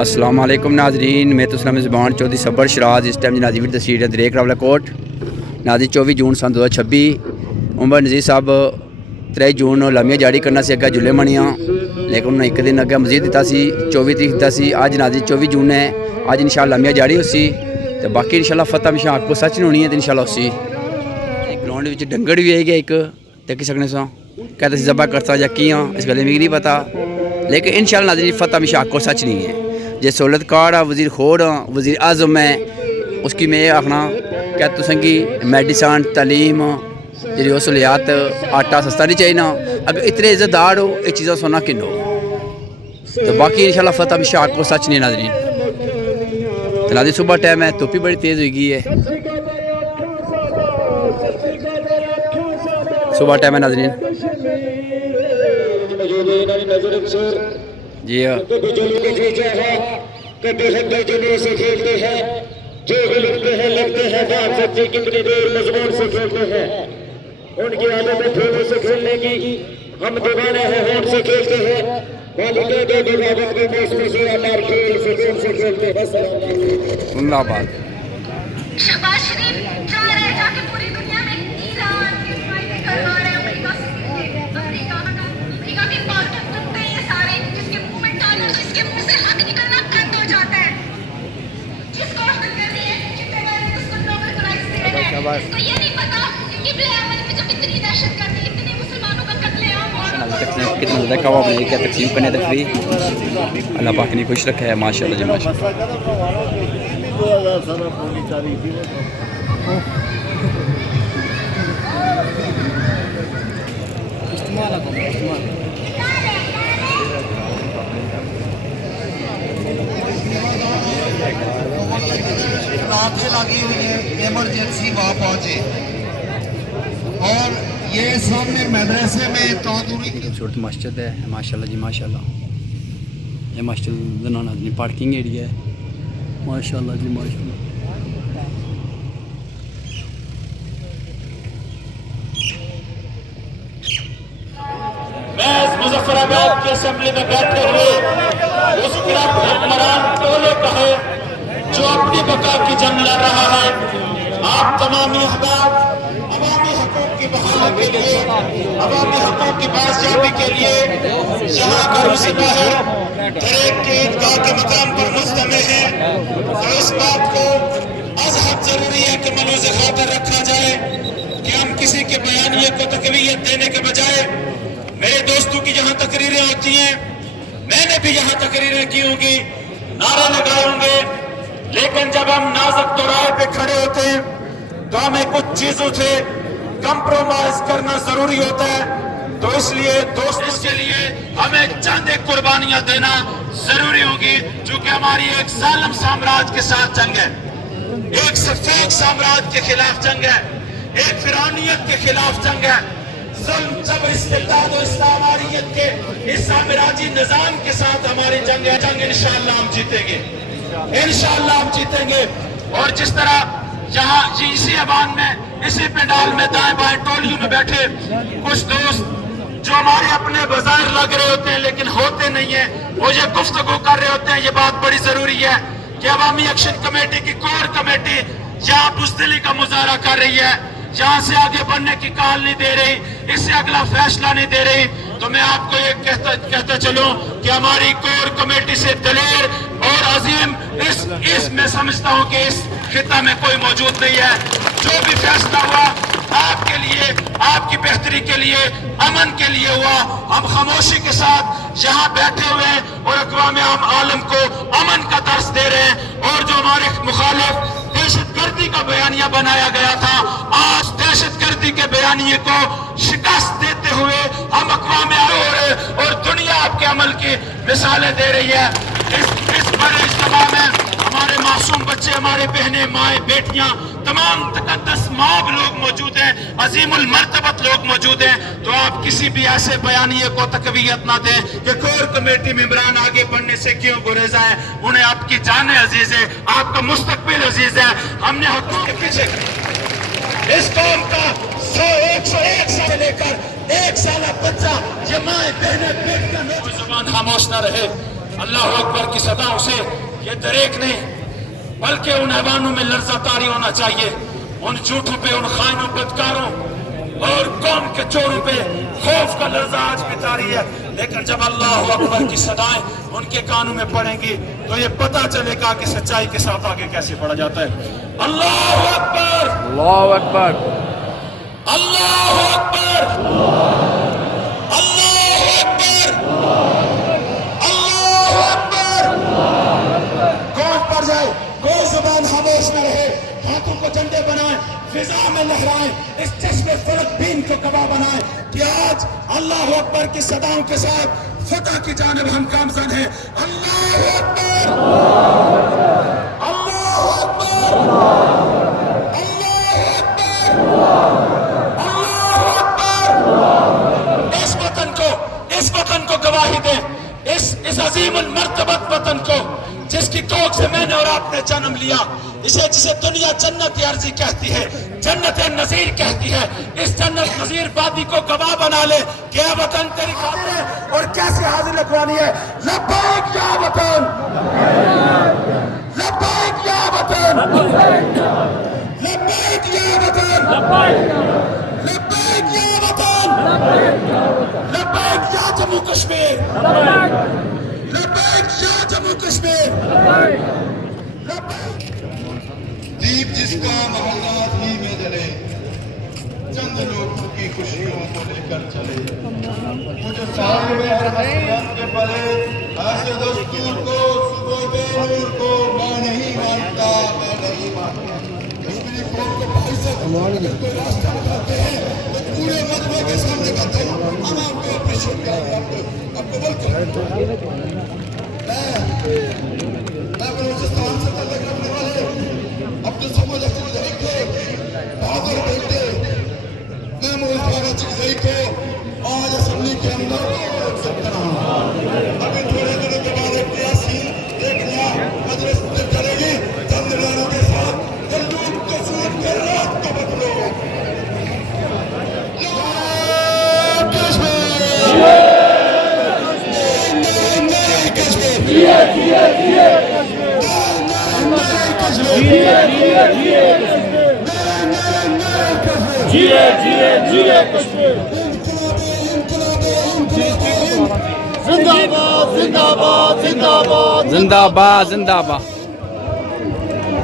السلام علیکم ناظرین، میں تو اسلام زبان چودھری صبر شراز اس ٹائم ناظر ویر تسیڑ دریک راولہ کوٹ ناظرین 24 جون سن 2026 عمر نذیر صاحب 3 جون لامیاں جاری کرنا سی اگہ جلے منیاں لیکن انہوں نے ایک دن اگہ مزید دیتا سی 24 تاریخ دیتا سی اج ناظرین 24 جون ہے اج انشاءاللہ لامیاں جاری ہو سی تو باقی انشاءاللہ فتح ہمیشہ آپ کو سچ نہیں ہونی ہے تو انشاءاللہ ہو سی گراؤنڈ وچ ڈنگڑ بھی آئے گا ایک دیکھ سکنے سو کہتے سی ذبح کرتا یا کیاں اس گلے میں نہیں پتا لیکن انشاءاللہ ناظرین فتح ہمیشہ آپ کو سچ نہیں ہے جی سہولت کارڈ وزیر خور وزیر اعظم ہے اس کی میں آخنا کہ تسنگی میڈیسن تعلیم جی سہولیات آٹا سستا نہیں چاہیے نا اگر اتنے عزت دار ہو یہ چیزیں سونا کن ہو تو باقی انشاءاللہ فتح ہمیشہ آپ کو سچ نہیں ہے ناظرین تو ناظرین صبح ٹائم ہے توپی بڑی تیز ہوئی گئی ہے صبح ٹائم ہے ناظرین جی ہاں سے کھیلتے ہیں جو بھی لگتے ہیں بات سچی کتنی دیر مضمون سے کھیلتے ہیں ان کی عادت ہے پھولوں سے کھیلنے کی ہم دیوانے ہیں ہونٹ سے کھیلتے ہیں والدہ دے بغاوت کے دیش میں سے اللہ کھیل سکون سے کھیلتے ہیں اللہ آباد شہباز شریف جا رہے ہیں جا کے پوری دنیا میں ایران کے فائدے کروا رہے ہیں امریکہ کی پالتو کتے ہیں سارے جس کے منہ میں ڈالو جس کے منہ سے حق نکلنا بند ہو جاتا ہے جس کو حق کر رہی ہے جتنے بار اس کو نوبل پرائز دے رہے ہیں اس کو یہ نہیں پتا کہ قبلہ اعمال میں جو کتنی دہشت گردی اتنے مسلمانوں کا قتل عام ہو رہا ہے کتنا زیادہ کباب بنائی کیا تقسیم کرنے تقریب اللہ پاک نے خوش رکھا ہے ماشاءاللہ جی ماشاءاللہ راتیں لگی ہوئی ہیں ایمرجنسی وہاں پہنچے اور یہ سامنے مدرسے میں تعدوری خوبصورت مسجد ہے ماشاءاللہ جی ماشاءاللہ یہ مسجد زنانہ اپنی پارکنگ ایریا ہے ماشاءاللہ جی ماشاءاللہ محض مظفر آباد کی اسمبلی میں بیٹھے ہوئے اس گرد حکمران ٹولے کا ہے جو اپنی بقا کی جنگ لڑ رہا ہے آپ تمامی احباب عوامی حقوق کی بحالی کے لیے عوامی حقوق کی بازیابی کے لیے یہاں کا روسی باہر دریک کے عیدگاہ کے مقام پر مجتمع ہے تو اس بات کو از حد ضروری ہے کہ ملوز خاطر رکھا جائے کہ ہم کسی کے بیانیے کو تقویت دینے کے بجائے میرے دوستوں کی جہاں تقریریں ہوتی ہیں میں نے بھی یہاں تقریریں کی ہوں گی نعرے لگائے ہوں گے لیکن جب ہم نازک دورائے پہ کھڑے ہوتے ہیں تو ہمیں کچھ چیزوں سے کمپرومائز کرنا ضروری ہوتا ہے تو اس لیے دوستوں کے لیے ہمیں چند ایک قربانیاں دینا ضروری ہوگی چونکہ ہماری ایک ظالم سامراج کے ساتھ جنگ ہے ایک سفید سامراج کے خلاف جنگ ہے ایک فرعونیت کے خلاف جنگ ہے ظلم جبر استبداد و اسلامیت کے اس سامراجی نظام کے ساتھ ہماری جنگ ہے جنگ انشاءاللہ ہم جیتیں گے انشاءاللہ ہم جیتیں گے اور جس طرح یہاں اسی ایوان میں اسی پنڈال میں دائیں بائیں ٹولیوں میں بیٹھے کچھ دوست جو ہمارے اپنے بازار لگ رہے ہوتے ہیں لیکن ہوتے نہیں ہیں وہ یہ گفتگو کر رہے ہوتے ہیں یہ بات بڑی ضروری ہے کہ عوامی ایکشن کمیٹی کی کور کمیٹی یہاں بزدلی کا مظاہرہ کر رہی ہے جہاں سے آگے بڑھنے کی کال نہیں دے رہی اس سے اگلا فیصلہ نہیں دے رہی تو میں آپ کو یہ کہتا چلوں کہ ہماری کور کمیٹی سے دلیر اور عظیم اس میں سمجھتا ہوں کہ اس خطہ میں کوئی موجود نہیں ہے جو بھی فیصلہ ہوا آپ کے لیے آپ کی بہتری کے لیے امن کے لیے ہوا ہم خاموشی کے ساتھ یہاں بیٹھے ہوئے ہیں اور اقوام عالم کو امن کا درس دے رہے ہیں اور جو ہمارے مخالف دہشت گردی کا بیانیہ بنایا گیا تھا آج دہشت گردی کے بیانیے کو شکست دیتے ہوئے ہم اقوام اور دنیا آپ کے عمل کی مثالیں دے رہی ہے اس بڑے اجتماع میں ہمارے معصوم بچے ہمارے بہنیں مائیں بیٹیاں تمام تقدس ماب لوگ موجود ہیں عظیم المرتبت لوگ موجود ہیں تو آپ کسی بھی ایسے بیانیے کو تقویت نہ دیں کہ کور کمیٹی ممبران آگے بڑھنے سے کیوں گریزا ہے انہیں آپ کی جانیں عزیز ہے آپ کا مستقبل عزیز ہے ہم نے حقوق کے پیچھے اس قوم کا 101 سے لے کر 1 سالہ بچہ یہ مائیں بہنیں بیٹیاں زبان خاموش نہ رہے اللہ اکبر کی صداؤں سے ये दरेक नहीं, बल्कि उन हैवानों में लर्जा तारी होना चाहिए, उन झूठों पे, उन खाइनों, बदकारों और कौम के चोरों पे खौफ का लर्जा आज भी तारी है। लेकिन जब अल्लाह अकबर की सदाएं उनके कानों में पड़ेंगी तो ये पता चलेगा कि सच्चाई के साथ आगे कैसे बढ़ा जाता है। अल्लाह अकबर, अल्लाह अकबर, अल्लाह अकबर, अल्लाह अकबर, अल्लाह अकबर। कौन पड़ जाए, कोई जुबान खामोश न रहे, हाथों को झंडे बनाए, फिजा में लहराएं, इस चश्मे फलक बीन को गवाह बनाएं कि आज अल्लाह अकबर की सदाओं के साथ फतह की जानिब हम गामजन हैं। अल्लाह अकबर, अल्लाह अकबर, अल्लाह अकबर, अल्लाह अकबर। इस वतन को गवाही दें, इस अजीमुल मर्तबत वतन को जिसकी कोख से मैंने और आपने जन्म लिया, जिसे दुनिया जन्नत अर्जी कहती है, जन्नत नजीर कहती है, इस जन्नत नजीर वादी को गवाह बना ले कि वतन तेरी खातिर है। और कैसे हाजिर लगवानी है? लब्बैक या वतन, लब्बैक या वतन, लब्बैक या वतन, लब्बैक या वतन, लब्बैक या जम्मू कश्मीर, लब्बैक या जम्मू कश्मीर। दीप जिसका मोहल्लात ही में जले, चंद लोगों की खुशियों को लेकर चले, मुझे साल में हर मस्जिद के पले, ऐसे दस्तूर को, सुबह बेनूर को मैं नहीं मानता, मैं नहीं मानता। कश्मीरी कौम को भाई से कोई रास्ता बताते हैं तो पूरे मजमे के सामने कहते हैं हम आपको अप्रिशिएट करेंगे, आपको वेलकम। मैं बलूचिस्तान से तल्लुक़ रखने वाले अब्दुल समद अख्तरी को, बहादुर बेटे महमूद खाना चिकजई को आज असेंबली के अंदर एक्सेप्ट कर रहा हूँ। अभी थोड़े दिनों के बाद एक नया सीन, एक नया मजलिस चलेगी, चंद लोगों के साथ बंदूक को सूट कर रात को बदलो। जिंदाबाद, जिंदाबाद,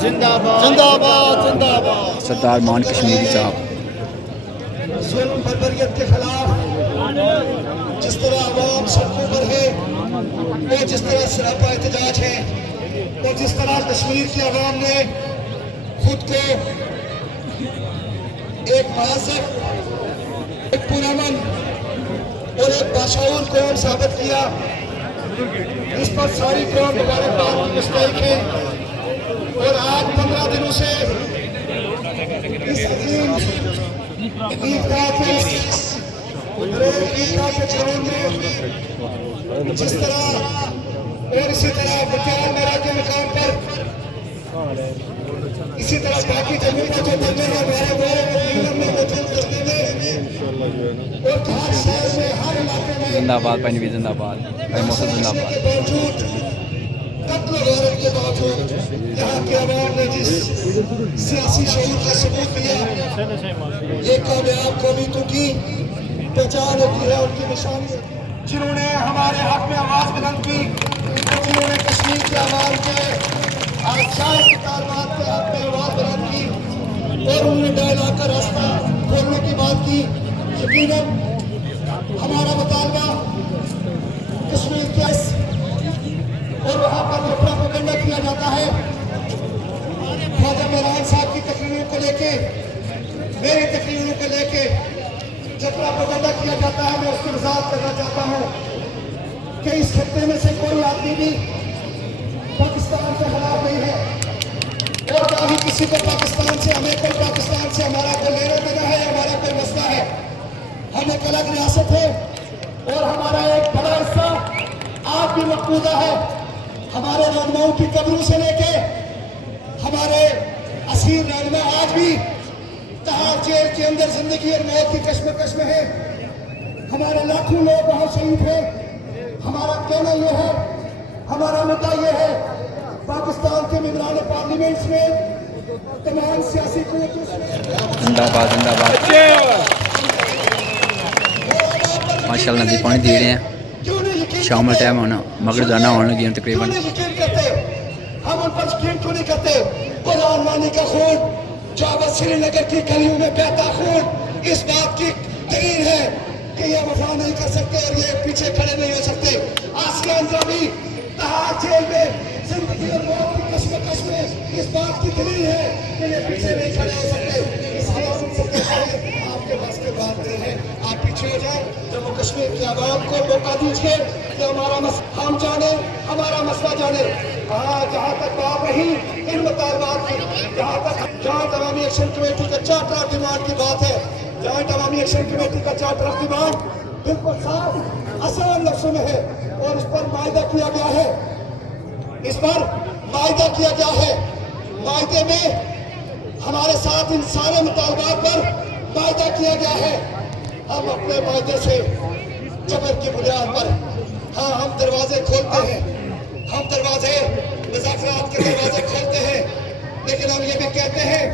जिंदाबाद, जिंदाबाद, जिंदाबाद। सरदार मान कश्मीरी साहब। जुल्म बर्बरियत के खिलाफ जिस तरह आवाम सड़कों पर है, वो जिस तरह सरापा एहतजाज है, और जिस तरह कश्मीर की आवाम ने खुद को एक महासब, एक पुरअमन और एक बाशऊर कौम साबित किया, इस पर सारी कौम मुबारकबाद की मुस्तहिक है। और आज 15 दिनों से इस अजीम ईदगाह पे, ईदगाह के ग्राउंड में जिस तरह और इसी तरह बचाव मेरा के मकाम पर, इसी तरह बाकी जमीन के जो बंदे हैं में मौजूद करने में और हर शहर में, हर इलाके में जिंदाबाद भाई नबी, जिंदाबाद भाई मौसम, जिंदाबाद। के बावजूद, कत्ल गारत के बावजूद यहाँ की आवाम ने जिस सियासी शऊर का सबूत दिया, एक कामयाब कौमियतों की पहचान होती है, उनकी निशानी, जिन्होंने हमारे हक में आवाज बुलंद की, जिन्होंने कश्मीर के आवाम के आशाएं की कारबात के हक में आवाज बुलंद की और उन्होंने डैला का रास्ता खोलने की बात की। यकीनन हमारा मुतालबा कश्मीर के और वहाँ पर जो प्रोपेगेंडा किया जाता है ख्वाजा मेहरान साहब की तकरीरों को लेके, मेरी तकरीरों को लेके जो प्रोपेगेंडा किया जाता है, मैं उसकी वजाहत करना चाहता हूँ कि इस खत्ते में से कोई आदमी भी पाकिस्तान के खिलाफ नहीं है, और ना ही किसी को पाकिस्तान से, हमें कोई पाकिस्तान से हमारा कोई लेना देना है, हमारा कोई मसला है। हम एक अलग रियासत है और हमारा एक बड़ा हिस्सा आज भी मकबूजा है। हमारे रहनुमाओं की कब्रों से लेके हमारे असीर रहनुमा आज भी तहार जेल के अंदर जिंदगी और मौत की कश्मकश में है। हमारे लाखों लोग वहाँ शहीद हैं। हमारा कहना यह है, हमारा मुद्दा यह है पाकिस्तान के मेंबरान पार्लियामेंट में तमाम सियासी कुव्वतों से जिंदाबाद जिंदाबाद माशाल्लाह नदी पानी दे रहे हैं क्यों नहीं यकीन शाम का करते? टाइम होना मगरजाना होने लगी हैं क्यों तकरीबन नहीं यकीन करते? हम उन पर यकीन क्यों नहीं करते? कुरान मानी का खून जो अब श्रीनगर की गलियों में बहता खून इस बात की दलील है कि ये वफा नहीं कर सकते और ये पीछे खड़े नहीं हो सकते। आसिया अंद्राबी तहार जेल में जिंदगी और मौत की कश्मकश में इस बात की दलील है कि ये पीछे नहीं खड़े हो सकते। इस हालात से आपके पास के बात नहीं है, आप पीछे हो जाए। जम्मू कश्मीर की आवाम को मौका दीजिए कि हम जाने, हमारा मसला जाने। जहाँ तक बात रही इन मुतालबात की, जहाँ अवामी एक्शन कमेटी का चार्टर ऑफ डिमांड की बात है, जॉइंट अवामी एक्शन कमेटी का चार्टर ऑफ डिमांड बिल्कुल साफ आसान लफ्जों में है और इस पर मायदा किया गया है। इस पर मायदा किया गया है। मायदे में हमारे साथ इन सारे मुतालबात पर मायदा किया गया है। हम अपने मायदे से जबर की बुनियाद पर हम दरवाजे खोलते हैं, हम दरवाजे मुज़ाकरात के दरवाजे खोलते हैं, लेकिन हम ये भी कहते हैं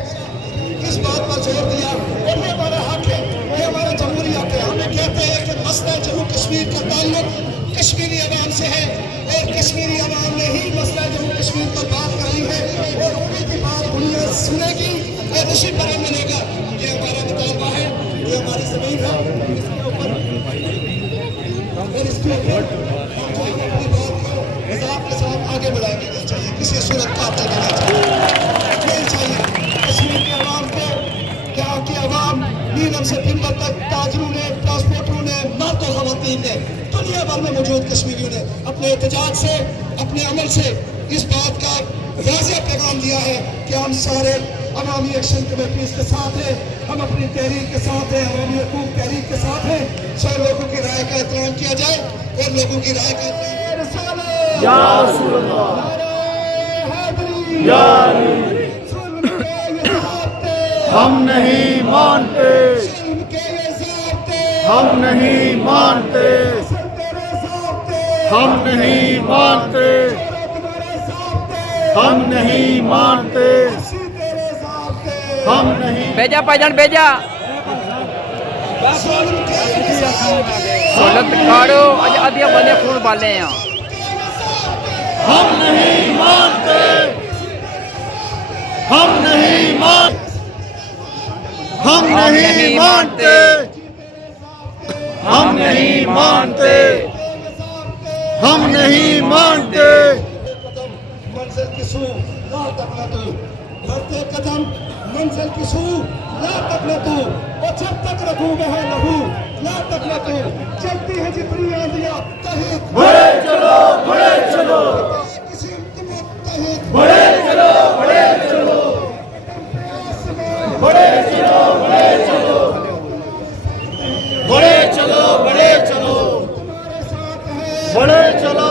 किस बात पर जोर दिया और ये हमारा हक है, ये हमारा जमहूरी हक है। हम ये कहते हैं कि मसला जम्मू कश्मीर का ताल्लुक कश्मीरी अवाम से है और कश्मीरी अवाम ने ही मसला जम्मू कश्मीर पर बात करनी है और उन्हीं की बात दुनिया सुनेगी और उसी पर हम मिलेगा। ये हमारा मुतालबा है, ये हमारी जमीन है, इसके ऊपर और इसके ऊपर हम जो अपनी बात को निज़ाम के साथ आगे बढ़ाएंगे। नहीं चाहिए किसी सूरत का नहीं चाहिए कश्मीर के अवाम को, यहाँ की अवाम नीलम से फिंबर तक ताजरों ने, ट्रांसपोर्टरों ने, मर्द और ख़वातीन ने, दुनिया भर में मौजूद कश्मीरियों ने अपने एहतजाज से, अपने अमल से इस बात का वाज़ेह पैगाम दिया है कि हम सारे अवामी एक्शन कमेटी के साथ हैं, हम अपनी तहरीक के साथ हैं, अवामी हकूक़ तहरीक के साथ हैं। सब लोगों की राय का एहतराम किया जाए और लोगों की राय का हम नहीं मानते, हम नहीं मानते, हम नहीं मानते, हम नहीं मानते, हम नहीं। भेजा भाईजान भेजा सोलत काड़ो अज अदिया बंदे खून बाले हैं हम नहीं मानते, हम नहीं मानते, हम नहीं मानते, हम नहीं मानते, हम नहीं मानते। मंजिल की सू ला तक न तू, बढ़ते कदम मंजिल की सू ला तक न तू, और जब तक रखू वह लहू ला तक न तू, चलती है जितनी आंधियां तहित बड़े चलो, बड़े चलो, किसी तहित बड़े चलो, बड़े चलो, बड़े चलो, बड़े चलो, बड़े चलो, बड़े चलो, तुम्हारे साथ है, बड़े चलो,